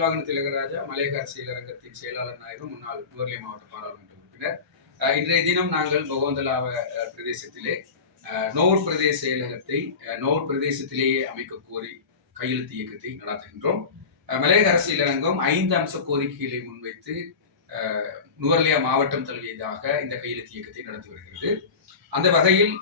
வாகன திலகராஜா மலையக அரசியல் அரங்கத்தின் செயலாளர் நாயகம் முன்னாள் நுவரெலியா மாவட்ட பாராளுமன்ற உறுப்பினர். இன்றைய தினம் நாங்கள் பகவந்தலாவ பிரதேசத்திலே நோவூர் பிரதேச செயலகத்தை நோவூர் பிரதேசத்திலேயே அமைக்க கோரி கையெழுத்து இயக்கத்தை நடாத்துகின்றோம். மலையக அரசியல் அரங்கம் 5 அம்ச கோரிக்கைகளை முன்வைத்து நுவரெலியா மாவட்டம் தழுவியதாக இந்த கையெழுத்து இயக்கத்தை நடத்தி வருகிறது. அந்த வகையில்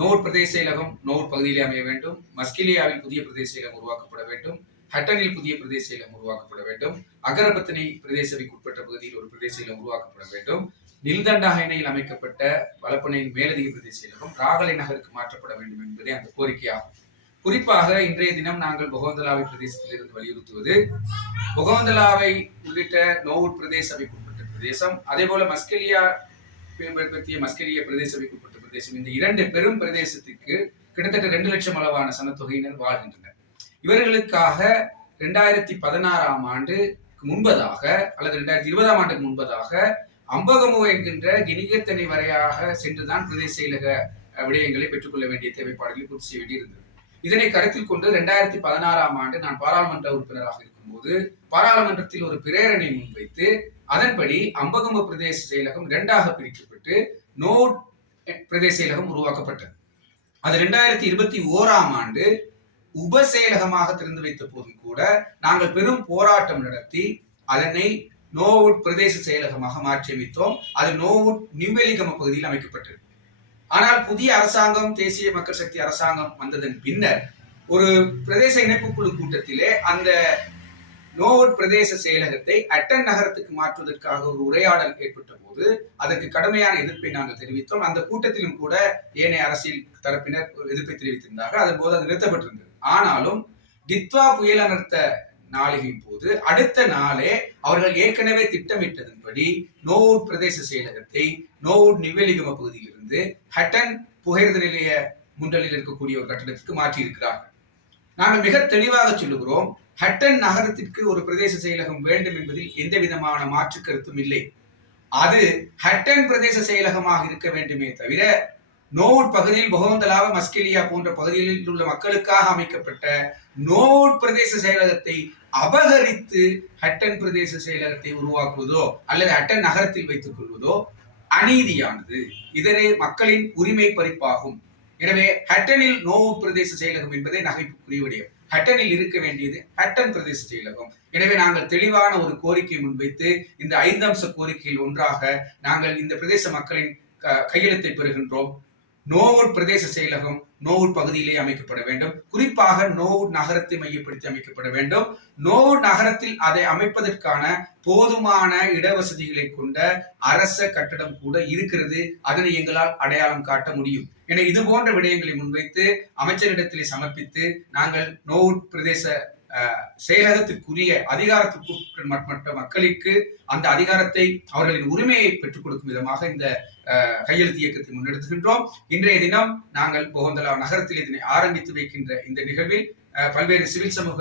நோவூர் பிரதேச செயலகம் நோவூர் பகுதியிலே அமைய வேண்டும், மஸ்கிலியாவில் புதிய பிரதேச செயலகம் உருவாக்கப்பட வேண்டும், ஹட்டனில் புதிய பிரதேச செயலம் உருவாக்கப்பட வேண்டும், அகரபத்தினை பிரதேச சபைக்கு உட்பட்ட பகுதியில் ஒரு பிரதேச செயலம் உருவாக்கப்பட வேண்டும், நில்தண்டாகைனையில் அமைக்கப்பட்ட வளப்பனையின் மேலதிக பிரதேச செயலகம் ராகலை நகருக்கு மாற்றப்பட வேண்டும் என்பதே அந்த கோரிக்கையாகும். குறிப்பாக இன்றைய தினம் நாங்கள் பகவந்தலாவை பிரதேசத்திலிருந்து வலியுறுத்துவது, பகவந்தலாவை உள்ளிட்ட நோவூர் பிரதேச சபைக்கு உட்பட்ட பிரதேசம், அதே போல மஸ்கெலியா பிரதேச சபைக்கு உட்பட்ட பிரதேசம், இந்த 2 பெரும் பிரதேசத்திற்கு கிட்டத்தட்ட 2 லட்சம் அளவான சனத்தொகையினர் வாழ்கின்றனர். இவர்களுக்காக 2016ஆம் ஆண்டு முன்பதாக அல்லது 2020ஆம் ஆண்டுக்கு முன்பதாக அம்பகமோ என்கின்ற கிணிகத்தனை வரையாக சென்றுதான் பிரதேச செயலக விடயங்களை பெற்றுக்கொள்ள வேண்டிய தேவைப்பாடுகளை பூர்த்தி செய்ய வேண்டியிருந்தது. இதனை கருத்தில் கொண்டு 2016ஆம் ஆண்டு நான் பாராளுமன்ற உறுப்பினராக இருக்கும்போது பாராளுமன்றத்தில் ஒரு பிரேரணை முன்வைத்து அதன்படி அம்பகமோ பிரதேச செயலகம் 2ஆக பிரிக்கப்பட்டு நோட் பிரதேச செயலகம் உருவாக்கப்பட்டது. அது 2021ஆம் ஆண்டு உபசெயலகமாக திறந்து வைத்த போதும் கூட நாங்கள் பெரும் போராட்டம் நடத்தி அதனை நோவுட் பிரதேச செயலகமாக மாற்றியமைத்தோம். அது நோவுட் நியூவெலிகம பகுதியில் அமைக்கப்பட்டது. ஆனால் புதிய அரசாங்கம், தேசிய மக்கள் சக்தி அரசாங்கம் வந்ததன் பின்னர் ஒரு பிரதேச இணைப்பு குழு கூட்டத்திலே அந்த நோவுட் பிரதேச செயலகத்தை அட்டன் நகரத்துக்கு மாற்றுவதற்காக ஒரு உரையாடல் ஏற்பட்ட போது அதற்கு கடுமையான எதிர்ப்பை நாங்கள் தெரிவித்தோம். அந்த கூட்டத்திலும் கூட ஏனைய அரசியல் தரப்பினர் எதிர்ப்பை தெரிவித்திருந்தார்கள். அதன் போது அது நிறுத்தப்பட்டிருந்தது. ஆனாலும் டித்வா புயல் அனர்த்த நாளிகையின் போது அடுத்த நாளே அவர்கள் ஏற்கனவே திட்டமிட்டதன்படி நோவூட் பிரதேச செயலகத்தை நோவூட் நிவேலிகம பகுதியிலிருந்து ஹட்டன் புகையிரத நிலைய முன்றலில் இருக்கக்கூடிய ஒரு கட்டடத்திற்கு மாற்றியிருக்கிறார்கள். நாங்கள் மிக தெளிவாக சொல்லுகிறோம், ஹட்டன் நகரத்திற்கு ஒரு பிரதேச செயலகம் வேண்டும் என்பதில் எந்த விதமான மாற்று கருத்தும் இல்லை. அது ஹட்டன் பிரதேச செயலகமாக இருக்க வேண்டுமே தவிர நோவுட் பகுதியில் பகவந்தலாவ, மஸ்கெலியா போன்ற பகுதிகளில் உள்ள மக்களுக்காக அமைக்கப்பட்ட நோவுட் பிரதேச செயலகத்தை அபகரித்து ஹட்டன் பிரதேச செயலகத்தை உருவாக்குவதோ அல்லது ஹட்டன் நகரத்தில் வைத்துக் கொள்வதோ அநீதியானது. இதனை மக்களின் உரிமை பறிப்பாகும். எனவே ஹட்டனில் நோவுட் பிரதேச செயலகம் என்பதை நகைப்புக்குரிய விடயம். ஹட்டனில் இருக்க வேண்டியது ஹட்டன் பிரதேச செயலகம். எனவே நாங்கள் தெளிவான ஒரு கோரிக்கை முன்வைத்து இந்த 5 அம்ச கோரிக்கையில் ஒன்றாக நாங்கள் இந்த பிரதேச மக்களின் கையெழுத்தை பெறுகின்றோம். நோவூட் பிரதேச செயலகம் நோவூட் பகுதியிலே அமைக்கப்பட வேண்டும். குறிப்பாக நோவூட் நகரத்தை மையப்படுத்தி அமைக்கப்பட வேண்டும். நோவூட் நகரத்தில் அதை அமைப்பதற்கான போதுமான இடவசதிகளை கொண்ட அரச கட்டடம் கூட இருக்கிறது. அதனை எங்களால் அடையாளம் காட்ட முடியும். என இது போன்ற விடயங்களை முன்வைத்து அமைச்சரிடத்திலே சமர்ப்பித்து நாங்கள் நோவூட் பிரதேச செயலகத்திற்குரிய அதிகாரத்திற்குட்பட்ட மக்களுக்கு அந்த அதிகாரத்தை, அவர்களின் உரிமையை பெற்றுக் கொடுக்கும் விதமாக இந்த கையெழுத்து இயக்கத்தை முன்னெடுத்துகின்றோம். இன்றைய தினம் நாங்கள் பகவந்தலா நகரத்தில் இதனை ஆரம்பித்து வைக்கின்ற இந்த நிகழ்வில் பல்வேறு சிவில் சமூக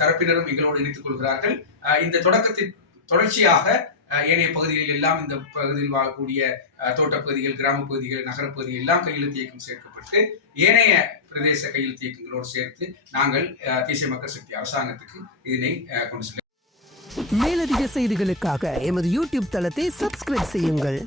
தரப்பினரும் எங்களோடு இணைத்துக் கொள்கிறார்கள். இந்த தொடக்கத்தின் தொடர்ச்சியாக ஏனைய பகுதிகளில் எல்லாம் இந்த பகுதியில் வாழக்கூடிய தோட்டப்பகுதிகள், கிராம பகுதிகள், நகரப்பகுதிகள் எல்லாம் கையெழுத்து இயக்கம் சேர்க்கப்பட்டு ஏனைய பிரதேச கையெழுத்து இயக்கங்களோடு சேர்த்து நாங்கள் தேசிய மக்கள் சக்தி அரசாங்கத்துக்கு இதனை கொண்டு செல்ல. மேலதிக செய்திகளுக்காக எமது யூடியூப் தளத்தை சப்ஸ்கிரைப் செய்யுங்கள்.